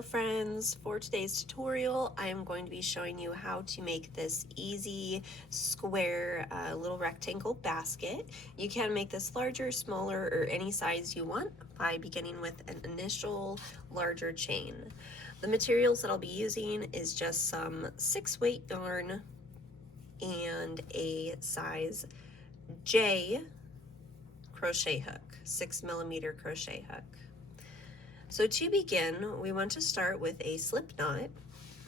Hello friends, for today's tutorial I am going to be showing you how to make this easy square little rectangle basket. You can make this larger, smaller, or any size you want by beginning with an initial larger chain. The materials that I'll be using is just some 6-weight yarn and a size J crochet hook, 6mm crochet hook. So to begin, we want to start with a slip knot,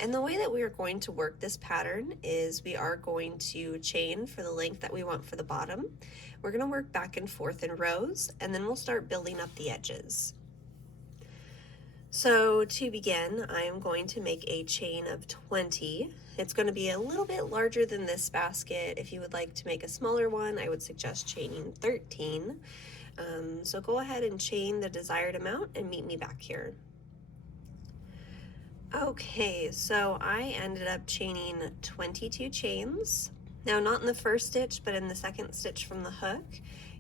and the way that we are going to work this pattern is we are going to chain for the length that we want for the bottom. We're going to work back and forth in rows, and then we'll start building up the edges. So to begin, I am going to make a chain of 20. It's going to be a little bit larger than this basket. If you would like to make a smaller one, I would suggest chaining 13. So go ahead and chain the desired amount and meet me back here. Okay, so I ended up chaining 22 chains. Now, not in the first stitch, but in the second stitch from the hook,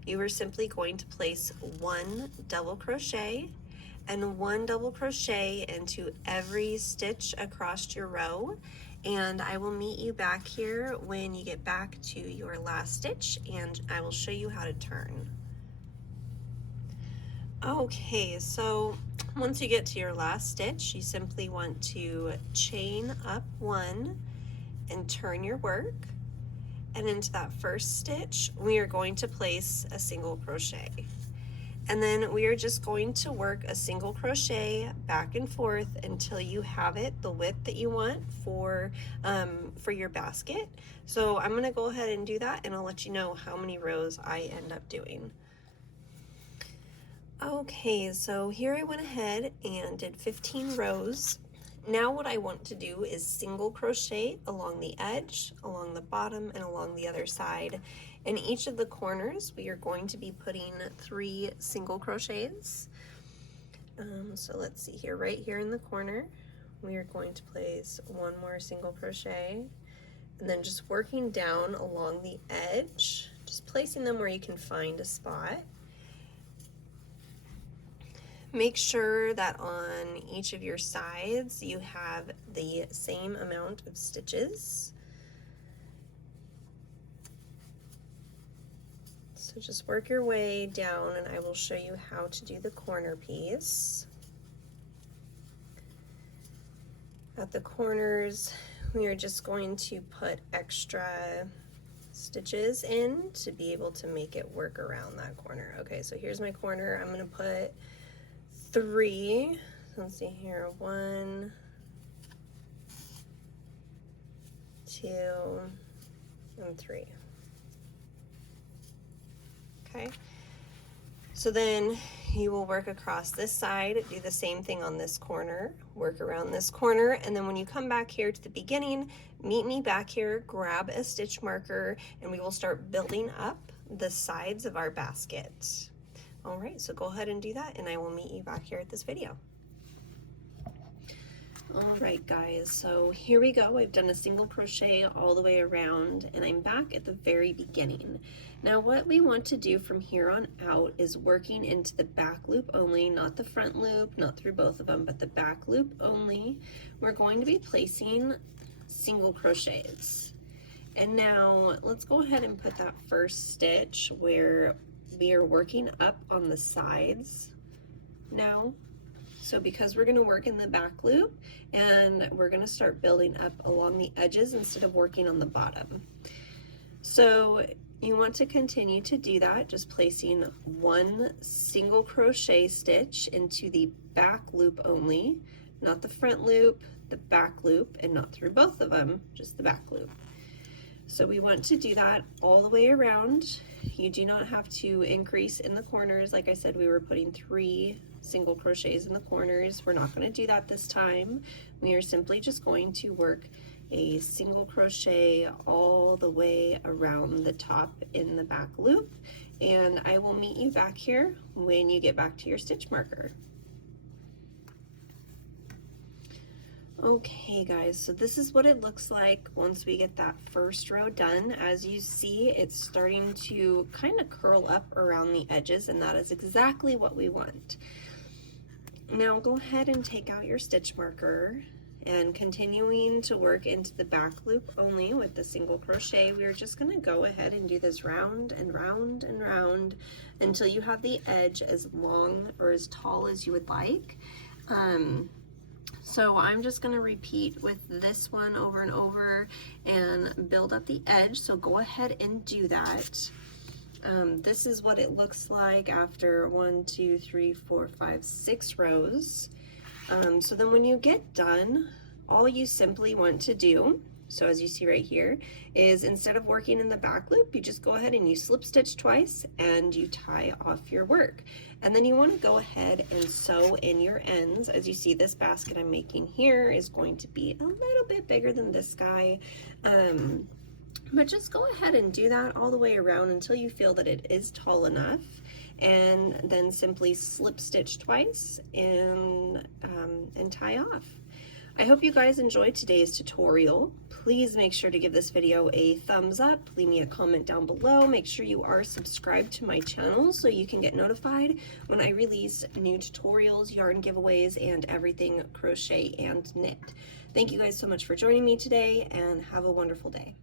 you are simply going to place 1 double crochet and 1 double crochet into every stitch across your row. And I will meet you back here when you get back to your last stitch, and I will show you how to turn. Okay, so once you get to your last stitch, you simply want to chain up 1 and turn your work. And into that first stitch, we are going to place a single crochet. And then we are just going to work a single crochet back and forth until you have it the width that you want for your basket. So I'm gonna go ahead and do that, and I'll let you know how many rows I end up doing. Okay, so here I went ahead and did 15 rows. Now what I want to do is single crochet along the edge, along the bottom, and along the other side. In each of the corners, we are going to be putting 3 single crochets. So let's see here, right here in the corner, we are going to place 1 more single crochet, and then just working down along the edge, just placing them where you can find a spot. Make sure that on each of your sides you have the same amount of stitches. So just work your way down, and I will show you how to do the corner piece. At the corners, we are just going to put extra stitches in to be able to make it work around that corner. Okay, so here's my corner. I'm going to put 3, let's see here, 1, 2, and 3. Okay, so then you will work across this side, do the same thing on this corner, work around this corner, and then when you come back here to the beginning, meet me back here, grab a stitch marker, and we will start building up the sides of our basket. All right, so go ahead and do that, and I will meet you back here at this video. All right, guys, so here we go. I've done a single crochet all the way around, and I'm back at the very beginning. Now, what we want to do from here on out is working into the back loop only, not the front loop, not through both of them, but the back loop only. We're going to be placing single crochets. And now, let's go ahead and put that first stitch where we are working up on the sides now. So because we're going to work in the back loop, and we're going to start building up along the edges instead of working on the bottom. So you want to continue to do that, just placing 1 single crochet stitch into the back loop only, not the front loop, the back loop, and not through both of them, just the back loop. So we want to do that all the way around. You do not have to increase in the corners. Like I said, we were putting 3 single crochets in the corners. We're not going to do that this time. We are simply just going to work a single crochet all the way around the top in the back loop. And I will meet you back here when you get back to your stitch marker. Okay guys, so this is what it looks like once we get that first row done. As you see, it's starting to kind of curl up around the edges, and that is exactly what we want. Now go ahead and take out your stitch marker, and continuing to work into the back loop only with the single crochet, we're just going to go ahead and do this round and round and round until you have the edge as long or as tall as you would like. So I'm just going to repeat with this one over and over and build up the edge, so go ahead and do that. This is what it looks like after 1, 2, 3, 4, 5, 6 rows. So then when you get done, all you simply want to do, so as you see right here, is instead of working in the back loop, you just go ahead and you slip stitch twice and you tie off your work. And then you want to go ahead and sew in your ends. As you see, this basket I'm making here is going to be a little bit bigger than this guy. But just go ahead and do that all the way around until you feel that it is tall enough, and then simply slip stitch twice and tie off. I hope you guys enjoyed today's tutorial. Please make sure to give this video a thumbs up, leave me a comment down below, make sure you are subscribed to my channel so you can get notified when I release new tutorials, yarn giveaways, and everything crochet and knit. Thank you guys so much for joining me today, and have a wonderful day.